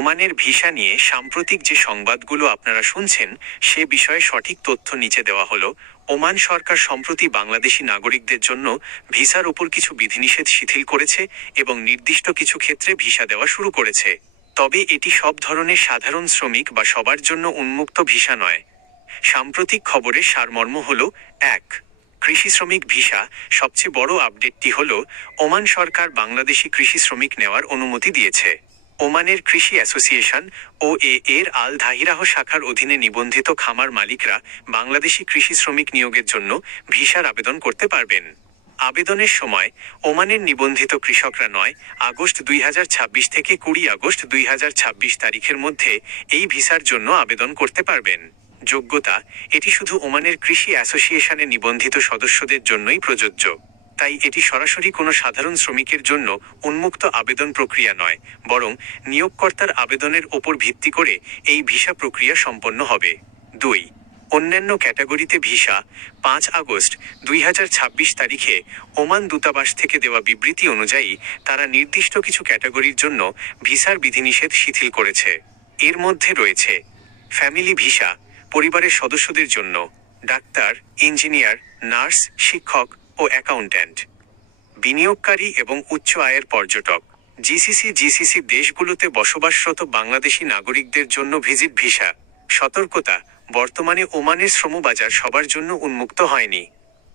ওমানের ভিসা নিয়ে সাম্প্রতিক যে সংবাদগুলো আপনারা শুনছেন সে বিষয়ে সঠিক তথ্য নিচে দেওয়া হলো। ওমান সরকার সম্প্রতি বাংলাদেশি নাগরিকদের জন্য ভিসার উপর কিছু বিধিনিষেধ শিথিল করেছে এবং নির্দিষ্ট কিছু ক্ষেত্রে ভিসা দেওয়া শুরু করেছে। তবে এটি সব ধরনের সাধারণ শ্রমিক বা সবার জন্য উন্মুক্ত ভিসা নয়। সাম্প্রতিক খবরের সারমর্ম হল: ১. কৃষি শ্রমিক ভিসা। সবচেয়ে বড় আপডেটটি হল ওমান সরকার বাংলাদেশি কৃষি শ্রমিক নেওয়ার অনুমতি দিয়েছে। ওমানের কৃষি অ্যাসোসিয়েশন OA এর আল ধাহিরাহ শাখার অধীনে নিবন্ধিত খামার মালিকরা বাংলাদেশি কৃষি শ্রমিক নিয়োগের জন্য ভিসার আবেদন করতে পারবেন। আবেদনের সময় ওমানের নিবন্ধিত কৃষকরা ৯ আগস্ট ২০২৬ থেকে ২০ আগস্ট ২০২৬ তারিখের মধ্যে এই ভিসার জন্য আবেদন করতে পারবেন। যোগ্যতা: এটি শুধু ওমানের কৃষি অ্যাসোসিয়েশনে নিবন্ধিত সদস্যদের জন্যই প্রযোজ্য। তাই এটি সরাসরি কোনো সাধারণ শ্রমিকের জন্য উন্মুক্ত আবেদন প্রক্রিয়া নয়, বরং নিয়োগকর্তার আবেদনের ওপর ভিত্তি করে এই ভিসা প্রক্রিয়া সম্পন্ন হবে। ২. অন্যান্য ক্যাটাগরিতে ভিসা। ৫ আগস্ট ২০২৬ তারিখে ওমান দূতাবাস থেকে দেওয়া বিবৃতি অনুযায়ী তারা নির্দিষ্ট কিছু ক্যাটাগরির জন্য ভিসার বিধিনিষেধ শিথিল করেছে। এর মধ্যে রয়েছে ফ্যামিলি ভিসা, পরিবারের সদস্যদের জন্য, ডাক্তার, ইঞ্জিনিয়ার, নার্স, শিক্ষক ও অ্যাকাউন্ট্যান্ট, বিনিয়োগকারী এবং উচ্চ আয়ের পর্যটক। জিসিসি দেশগুলোতে বসবাসরত বাংলাদেশি নাগরিকদের জন্য ভিজিট ভিসা। সতর্কতা: বর্তমানে ওমানের শ্রমবাজার সবার জন্য উন্মুক্ত হয়নি।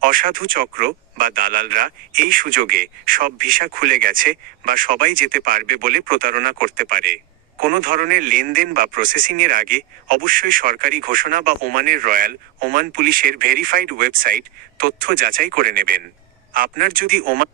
অসাধু চক্র বা দালালরা এই সুযোগে সব ভিসা খুলে গেছে বা সবাই যেতে পারবে বলে প্রতারণা করতে পারে। কোনো ধরনের লেনদেন বা প্রসেসিংয়ের আগে অবশ্যই সরকারি ঘোষণা বা ওমানের রয়্যাল ওমান পুলিশের ভেরিফাইড ওয়েবসাইট তথ্য যাচাই করে নেবেন। আপনার যদি ওমান